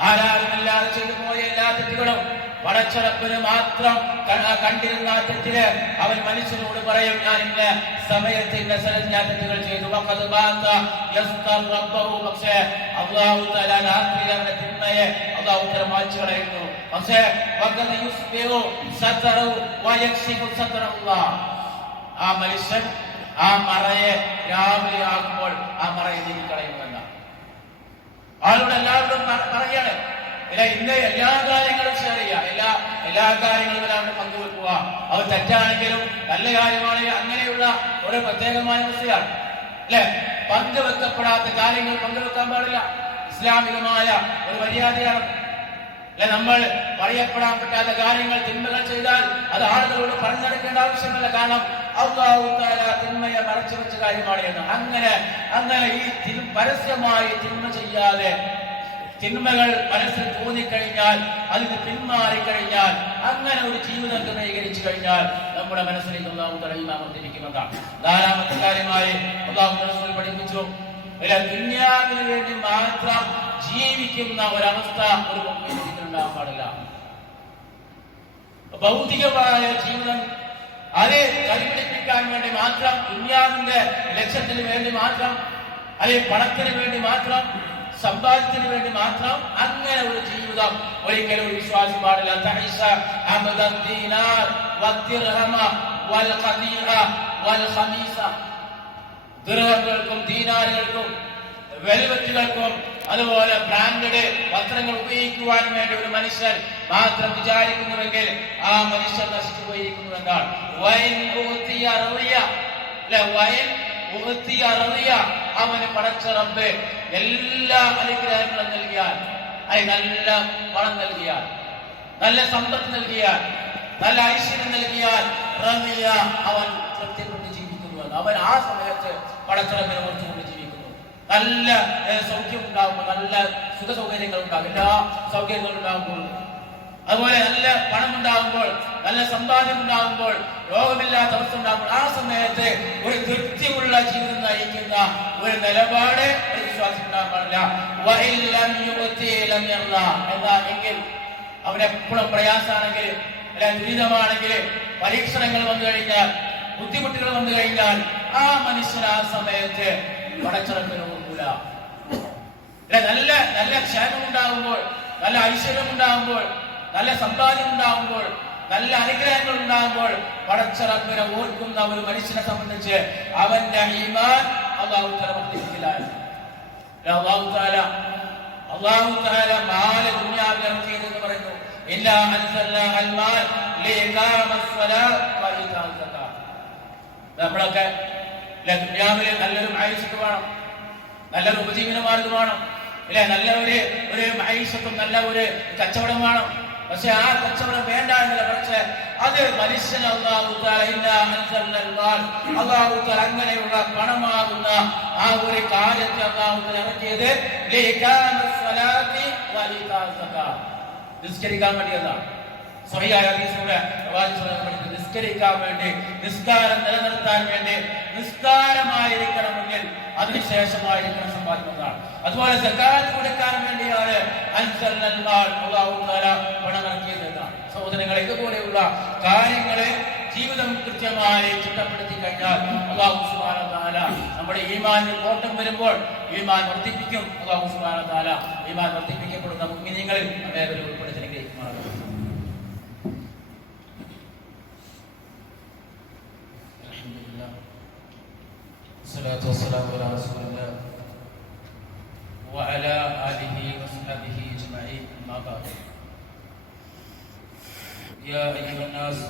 ആരാരുമില്ലാതെ ചെയ്തു പോയ എല്ലാ തെറ്റുകളും പടച്ചറപ്പിന് മാത്രം കണ്ടിരുന്ന തെറ്റില് അവൻ മനുഷ്യനോട് പറയും, ഞാൻ ഇന്ന സമയത്തിന്റെ സ്ഥലത്ത് ഞാൻ തെറ്റുകൾ ചെയ്തു. പക്ഷേ അല്ലാഹു തആല രാത്രിയിൽ അവന്റെ തിന്മയെ അല്ലാഹു തആല മായ്ച്ചു കളയുന്നു. പക്ഷേ ആ മനുഷ്യൻ ആ മറയെ രാവിലെ ആകുമ്പോൾ ആ മറയെ നീക്കിക്കളയുമെന്ന ആളുടെ എല്ലാവരും പറയാണ്. ഇന്ന് എല്ലാ കാര്യങ്ങളും ഷെയർ ചെയ്യുക, എല്ലാ കാര്യങ്ങളും എല്ലാവരും പങ്കുവെക്കുക. അവർ തെറ്റാണെങ്കിലും നല്ല കാര്യമാണെങ്കിലും അങ്ങനെയുള്ള ഒരു പ്രത്യേകമായ അവസ്ഥയാണ്. പങ്കുവെക്കപ്പെടാത്ത കാര്യങ്ങൾ പങ്കുവെക്കാൻ പാടില്ല. ഇസ്ലാമികമായ ഒരു മര്യാദയാണ്. നമ്മൾ പറയപ്പെടാൻ പറ്റാത്ത കാര്യങ്ങൾ, തിന്മകൾ ചെയ്താൽ അത് ആളുകളോട് പറഞ്ഞെടുക്കേണ്ട ആവശ്യമില്ല. കാരണം അല്ലാഹു തആല തിന്മയെ മറച്ചു വെച്ച കാര്യമാണ് എന്ന്. അങ്ങനെ ഈ പരസ്യമായി തിന്മ ചെയ്യാതെ തിന്മകൾ മനസ്സിൽ തോന്നിക്കഴിഞ്ഞാൽ, അതിന് പിന്മാറിക്കഴിഞ്ഞാൽ, അങ്ങനെ ഒരു ജീവിതം ക്രമീകരിച്ചു കഴിഞ്ഞാൽ നമ്മുടെ മനസ്സിലേക്ക് അല്ലാഹു തആല അമർത്തിരിക്കുന്നതാണ്. 4ാമത്തെ കാര്യമായി അല്ലാഹു റസൂൽ പഠിപ്പിച്ചു, ദുനിയാവിന് വേണ്ടി മാത്രം ജീവിക്കുന്ന ഒരവസ്ഥ ഒരു മുഅ്മിനിന് ഉണ്ടാകാൻ പാടില്ല. ഭൗതികമായ ജീവിതം അത് കൈപിടിപ്പിക്കാൻ വേണ്ടി മാത്രം, ദുനിയാവിന്റെ ലക്ഷ്യത്തിന് വേണ്ടി മാത്രം, അല്ലെങ്കിൽ പണത്തിന് വേണ്ടി മാത്രം, സമ്പാദ്യത്തിന് വേണ്ടി മാത്രം അങ്ങനെ ഒരു ജീവിതം ഒരിക്കലും ഒരു വിശ്വാസി പാടില്ല. ദിർഹങ്ങൾക്കും ദീനാറുകൾക്കും വെൽവെറ്റുകൾക്കും അതുപോലെ ബ്രാൻഡഡ് വസ്ത്രങ്ങൾ ഉപയോഗിക്കുവാൻ വേണ്ടി ഒരു മനുഷ്യൻ മാത്രം വിചാരിക്കുന്നുവെങ്കിൽ ആ മനുഷ്യൻ നശിച്ചു പോയിരിക്കുന്നു എന്നാണ്. അവന് പടച്ച റബ്ബ് എല്ലാ അനുഗ്രഹങ്ങളും നൽകിയാൽ, നല്ല പണം നൽകിയാൽ, നല്ല സമ്പത്ത് നൽകിയാൽ, നല്ല ഐശ്വര്യം നൽകിയാൽ അവൻ തൃപ്തിപ്പെട്ട് ജീവിക്കുന്നു. അവൻ ആ സമയത്ത് പടച്ച റബ്ബിനെ ഓർത്തുകൊണ്ട് ജീവിക്കുന്നു. നല്ല സൗഖ്യം ഉണ്ടാകുമ്പോൾ, നല്ല സുഖ സൗകര്യങ്ങൾ ഉണ്ടാകും, എല്ലാ സൗകര്യങ്ങളും ഉണ്ടാകുമ്പോൾ, അതുപോലെ നല്ല പണം ഉണ്ടാകുമ്പോൾ, നല്ല സമ്പാദ്യം ഉണ്ടാകുമ്പോൾ, രോഗമില്ലാത്ത അവസ്ഥ ഉണ്ടാകുമ്പോൾ, ആ സമയത്ത് ഒരു തൃപ്തിയുള്ള ജീവിതം നയിക്കുന്ന ഒരു നിലപാട് ഒരു വിശ്വാസം ഉണ്ടാകാൻ പാടില്ല. എന്നാണെങ്കിൽ അവനെപ്പോഴും പ്രയാസമാണെങ്കിൽ, ദുരിതമാണെങ്കിൽ, പരീക്ഷണങ്ങൾ വന്നു കഴിഞ്ഞാൽ, ബുദ്ധിമുട്ടുകൾ വന്നു കഴിഞ്ഞാൽ ആ മനുഷ്യൻ ആ സമയത്ത് പടച്ചിറപ്പിന് നോക്കൂല. നല്ല നല്ല ക്ഷേമം ഉണ്ടാകുമ്പോൾ, നല്ല ഐശ്വര്യം ഉണ്ടാകുമ്പോൾ, നല്ല സമ്പാദ്യം ഉണ്ടാകുമ്പോൾ, നല്ല അനുഗ്രഹങ്ങൾ ഉണ്ടാകുമ്പോൾ പടച്ചിറപ്പിനെ ഓർക്കുന്ന ഒരു മനുഷ്യനെ സംബന്ധിച്ച് അവന്റെ ഈമാൻ അല്ലാഹു തആല വർദ്ധിപ്പിക്കില്ല. അല്ലാഹു തആല മാല് ദുനിയാവിൽ ഇറക്കിയെന്ന് പറയുന്നു. ഇല്ലാ അൻസൽനാ അൽ മാൽ ലിഇഖാമസ് സ്വലാത്ത് വ ഇതാഇസ് സകാത്ത്. നമ്മളൊക്കെ ദുനിയാവിൽ നല്ലൊരു മൈസത്ത് വേണം, നല്ലൊരു ഉപജീവന മാർഗം വേണം, നല്ല ഒരു മൈസത്തും നല്ല ഒരു കച്ചവടം വേണം. പക്ഷെ ആ കച്ചവടം വേണ്ട എന്നല്ല, പക്ഷെ അത് മനുഷ്യന് അല്ലാഹു തആല അങ്ങനെയുള്ള പണമാകുന്ന ആ ഒരു കാര്യത്തെ അല്ലാഹു തആല ഇറക്കിയത് നിസ്കരിക്കാൻ വേണ്ടിയതാണ്. സ്വഹിയായ ഹദീസിലൂടെ നിസ്കരിക്കാൻ വേണ്ടി, നിസ്കാരം നിലനിർത്താൻ വേണ്ടി നിസ്കാരമായിരിക്കണം മുന്നിൽ, അതിനുശേഷമായിരിക്കണം സമ്പാദിക്കുന്നതാണ്. അതുപോലെ സക്കാത്ത് കൊടുക്കാൻ വേണ്ടിയാണ് അല്ലാഹു തആല പണം ഇറക്കിയത് എന്നാണ്. സഹോദരങ്ങളെ, ഇതുപോലെയുള്ള കാര്യങ്ങളെ ജീവിതം കൃത്യമായി ചിട്ടപ്പെടുത്തി കഴിഞ്ഞാൽ അല്ലാഹു സുബ്ഹാനഹു വ തആല നമ്മുടെ ഈമാനിൽ കോട്ടം വരുമ്പോൾ ഈമാൻ വർദ്ധിപ്പിക്കും. അല്ലാഹു സുബ്ഹാനഹു വ തആല ഈമാൻ വർദ്ധിപ്പിക്കപ്പെടുന്ന മുഅ്മിനീങ്ങളിൽ നമ്മെ ഉൾപ്പെടുത്തി അനുഗ്രഹിക്കുമാറാകട്ടെ. അൽഹംദുലില്ലാഹ് വസ്സലാത്തു വസ്സലാമു അലാ റസൂലില്ലാഹ് വഅലാ ആലിഹി വസഹ്ബിഹി അജ്മഈൻ. അമ്മാ ബഅദ്. യാ അയ്യുഹന്നാസ്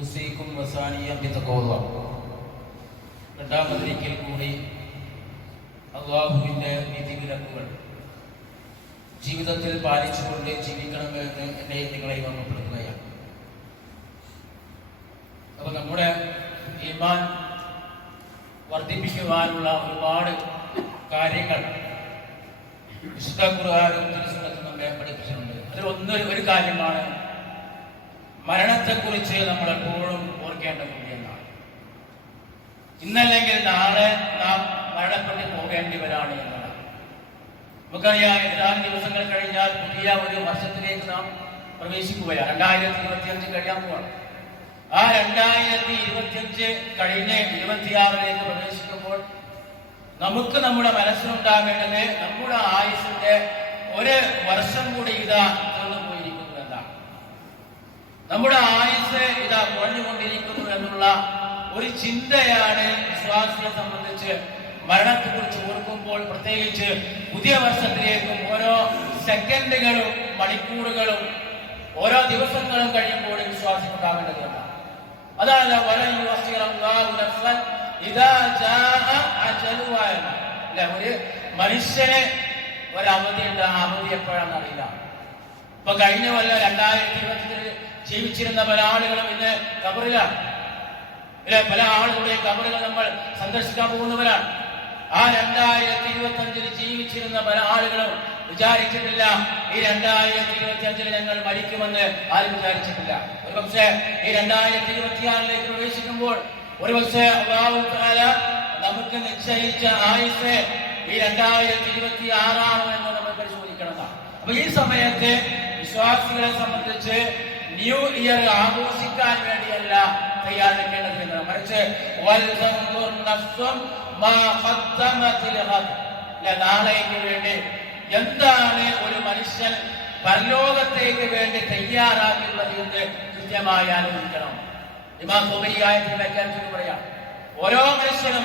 ഉസീകും വസാനിയ ബിതഖ്വല്ലാഹ്. രണ്ടാമതൊരിക്കൽ കൂടി അല്ലാഹുവിന്റെ വിധിവിലക്കുകൾ ജീവിതത്തിൽ പാലിച്ചുകൊണ്ട് ജീവിക്കണമെന്ന് എന്നെയും നിങ്ങളെയും ഓർമ്മപ്പെടുത്തുകയാണ്. അപ്പൊ നമ്മുടെ ഈമാൻ വർദ്ധിപ്പിക്കുവാനുള്ള ഒരുപാട് കാര്യങ്ങൾ വിശുദ്ധ ഖുർആനും തിരുസുന്നത്തും നമ്മെ പഠിപ്പിച്ചിട്ടുണ്ട്. അതിൽ ഒരു കാര്യമാണ് മരണത്തെക്കുറിച്ച് നമ്മൾ എപ്പോഴും ഓർക്കേണ്ടതുണ്ട് എന്നാണ്. ഇന്നല്ലെങ്കിൽ നാളെ നാം മരണപ്പെട്ട് പോകേണ്ടി വരാണ് എന്നാണ്. നമുക്കറിയാം, ഏതാനും ദിവസങ്ങൾ കഴിഞ്ഞാൽ പുതിയ ഒരു വർഷത്തിലേക്ക് നാം പ്രവേശിക്കുകയാണ്. 2025 കഴിയാൻ പോവാണ്. ആ 2025 കഴിഞ്ഞ് 26 പ്രവേശിക്കുമ്പോൾ നമുക്ക് നമ്മുടെ മനസ്സിലുണ്ടാവേണ്ടത് നമ്മുടെ ആയുസ്സിന്റെ ഒരു വർഷം കൂടി ഇതാ തീർന്നു പോയിരിക്കുന്നു എന്നാണ്. നമ്മുടെ ആയുസ് ഇതാ കുറഞ്ഞുകൊണ്ടിരിക്കുന്നു എന്നുള്ള ഒരു ചിന്തയാണ് വിശ്വാസിയെ സംബന്ധിച്ച് മരണത്തെക്കുറിച്ച് ഓർക്കുമ്പോൾ, പ്രത്യേകിച്ച് പുതിയ വർഷത്തിലേക്കും ഓരോ സെക്കൻഡുകളും മണിക്കൂറുകളും ഓരോ ദിവസങ്ങളും കഴിയുമ്പോൾ വിശ്വാസിക്കുണ്ടാവേണ്ടതുണ്ട്. അതാണ് ഒരു മനുഷ്യന് ഒരവധിയുണ്ട്. ആ അവധി എപ്പോഴാണെന്ന് അറിയില്ല. ഇപ്പൊ കഴിഞ്ഞ കൊല്ലം 2020 ജീവിച്ചിരുന്ന പല ആളുകളും ഇന്ന് ഖബറിലാണ്. പല ആളുകളുടെ ഖബറുകൾ നമ്മൾ സന്ദർശിക്കാൻ പോകുന്നവരാണ്. ആ 2025 ജീവിച്ചിരുന്ന പല ആളുകളും വിചാരിച്ചിട്ടില്ല ഈ 2025 ഞങ്ങൾ മരിക്കുമെന്ന് ആരും വിചാരിച്ചിട്ടില്ല. ഒരുപക്ഷെ ഈ 2026 പ്രവേശിക്കുമ്പോൾ ഒരുപക്ഷെ അല്ലാഹു തആല നമുക്ക് നിശ്ചയിച്ച ആയുസ് ഈ 2026 ആണോ എന്ന് നമ്മൾ പരിശോധിക്കണം. അപ്പൊ ഈ സമയത്ത് വിശ്വാസികളെ സംബന്ധിച്ച് ന്യൂ ഇയർ ആഘോഷിക്കാൻ വേണ്ടിയല്ല തയ്യാറെടുക്കേണ്ടത്, മറിച്ച് നാളേക്ക് വേണ്ടി എന്താണ് ഒരു മനുഷ്യൻ പരലോകത്തേക്ക് വേണ്ടി തയ്യാറാക്കുന്നത് എന്ന് കൃത്യമായി ആലോചിക്കണം. ഇമാം ഖുബൈരി ആയത്തിൽ വ്യാഖ്യാനിച്ചു പറയാം, ഓരോ മനുഷ്യനും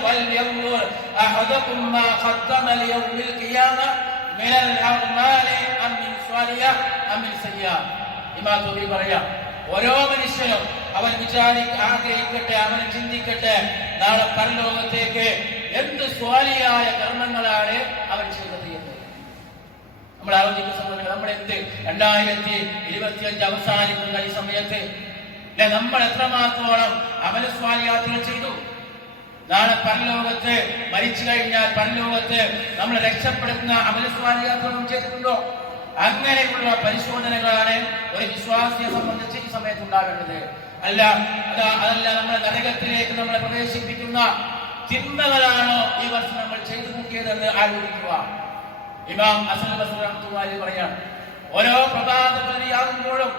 ഇമാം ഖുബൈരി പറയാം, ഓരോ മനുഷ്യനും അവൻ ആഗ്രഹിക്കട്ടെ, അവൻ ചിന്തിക്കട്ടെ നാളെ പരലോകത്തേക്ക് എന്ത് സ്വാലിയായ കർമ്മങ്ങളാണ് അവൻ ചെയ്തത് എന്ന്. നമ്മൾ ആലോചിക്കുന്ന സമയത്ത് നമ്മൾ എന്ത് 2025 അവസാനിക്കുന്ന ഈ സമയത്ത് നമ്മൾ എത്രമാത്രോളം അമലസ്വാലിയാത്തുകൾ ചെയ്തു? നാളെ പരലോകത്ത് മരിച്ചു കഴിഞ്ഞാൽ പരലോകത്ത് നമ്മൾ രക്ഷപ്പെടുത്തുന്ന അമലസ്വാലിയാത്തുകൾ ചെയ്തിട്ടുണ്ടോ? അങ്ങനെയുള്ള പരിശോധനകളാണ് ഒരു വിശ്വാസിയെ സംബന്ധിച്ച് ഈ സമയത്ത് ഉണ്ടാകേണ്ടത്. അതല്ല നമ്മുടെ നരകത്തിലേക്ക് നമ്മളെ പ്രവേശിപ്പിക്കുന്ന തിന്മകളാണോ ഈ വർഷം നമ്മൾ ചെയ്തു കൂട്ടിയതെന്ന് ആലോചിക്കുക. ഇമാം ഹസൻ ബസ്രി റഹ്മത്തുള്ളാഹി പറയാണ്, ഓരോ പ്രഭാതപരിയാകുമ്പോഴും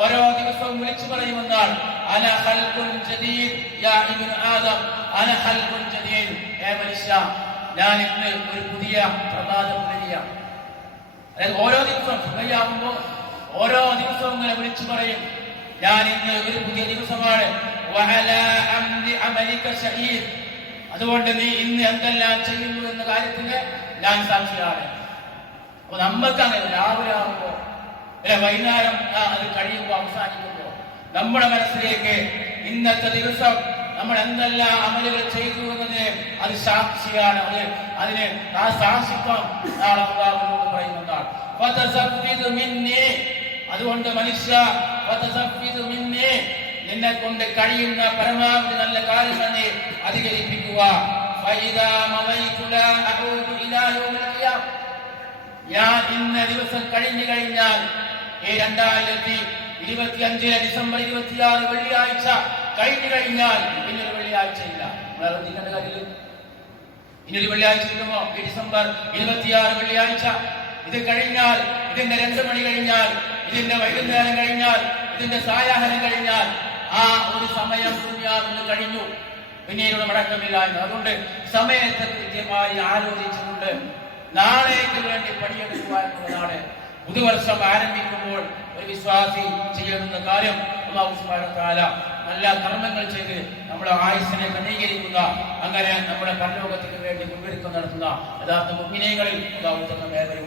ഓരോ ദിവസവും വിളിച്ചു പറയുമെന്നാണ്, അന ഖൽഖുൻ ജദീദ് യാ ഇബ്നു ആദം, അന ഖൽഖുൻ ജദീദ്, ഹേ മനുഷ്യ, ഞാൻ ഇന്ന് ഒരു പുതിയ പ്രഭാതപരിയാണ്. അതായത് ഓരോ ദിവസവും സുബഹിയാകുമ്പോൾ ഓരോ ദിവസവും ഇങ്ങനെ വിളിച്ചു പറയും, ഞാൻ ഇന്ന് ഒരു പുതിയ ദിവസമാണ്. വഅലാ അംരി അമലിക ഷഹീദ്, അതുകൊണ്ട് നീ ഇന്ന് എന്തെല്ലാം ചെയ്യുന്നു എന്ന കാര്യത്തിന് ഞാൻ സാക്ഷിയാണ്. അപ്പൊ നമ്മൾക്ക് അങ്ങനെ രാവിലെ ആകുമ്പോ വൈകുന്നേരം അത് കഴിയുമ്പോൾ അവസാനിക്കുമ്പോൾ നമ്മുടെ മനസ്സിലേക്ക് ഇന്നത്തെ ദിവസം നമ്മൾ എന്തെല്ലാം അമലുകൾ ചെയ്തു എന്നതിന് അത് സാക്ഷിയാണ്. അതിന് ആ സാക്ഷിത്വം നാളെ അല്ലാഹുവിനോട് പറയുന്നതാണ്. അതുകൊണ്ട് മനുഷ്യ നിന്നെ കൊണ്ട് കഴിയുന്ന പരമാവധി നല്ല കാര്യം തന്നെ അധികരിപ്പിക്കുക. ഞാൻ ഇന്ന ദിവസം കഴിഞ്ഞു കഴിഞ്ഞാൽ 2025 ഡിസംബർ 26 വെള്ളിയാഴ്ച കഴിഞ്ഞു കഴിഞ്ഞാൽ പിന്നൊരു വെള്ളിയാഴ്ച ഇല്ല. നമ്മളെ ശ്രദ്ധിക്കേണ്ട കാര്യമില്ല. ഇനിയൊരു വെള്ളിയാഴ്ച കിട്ടുമോ? ഈ ഡിസംബർ 26 വെള്ളിയാഴ്ച. ഇത് കഴിഞ്ഞാൽ, ഇതിന്റെ 2 മണി കഴിഞ്ഞാൽ, ഇതിന്റെ വൈകുന്നേരം കഴിഞ്ഞാൽ, ഇതിന്റെ സായാഹ്നം കഴിഞ്ഞാൽ ആ ഒരു സമയം ദുനിയാവിന് കഴിഞ്ഞു. പിന്നീട് മടക്കമില്ല എന്ന്. അതുകൊണ്ട് സമയത്തെ കൃത്യമായി ആലോചിച്ചുകൊണ്ട് നാളേക്ക് വേണ്ടി പണിയെടുക്കുക എന്നുള്ളതാണ് പുതുവർഷം ആരംഭിക്കുമ്പോൾ ഒരു വിശ്വാസി ചെയ്യുന്ന കാര്യം. അല്ലാഹു സുബ്ഹാനഹു വ തആല നല്ല കർമ്മങ്ങൾ ചെയ്ത് നമ്മുടെ ആയുസ്സിനെ ക്രമീകരിക്കുന്ന, അങ്ങനെ നമ്മുടെ പരലോകത്തിന് വേണ്ടി മുൻകരുക്കം നടത്തുന്ന യഥാർത്ഥ മുഅ്മിനീങ്ങളിൽ അല്ലാഹു തആല മേഖലയിൽ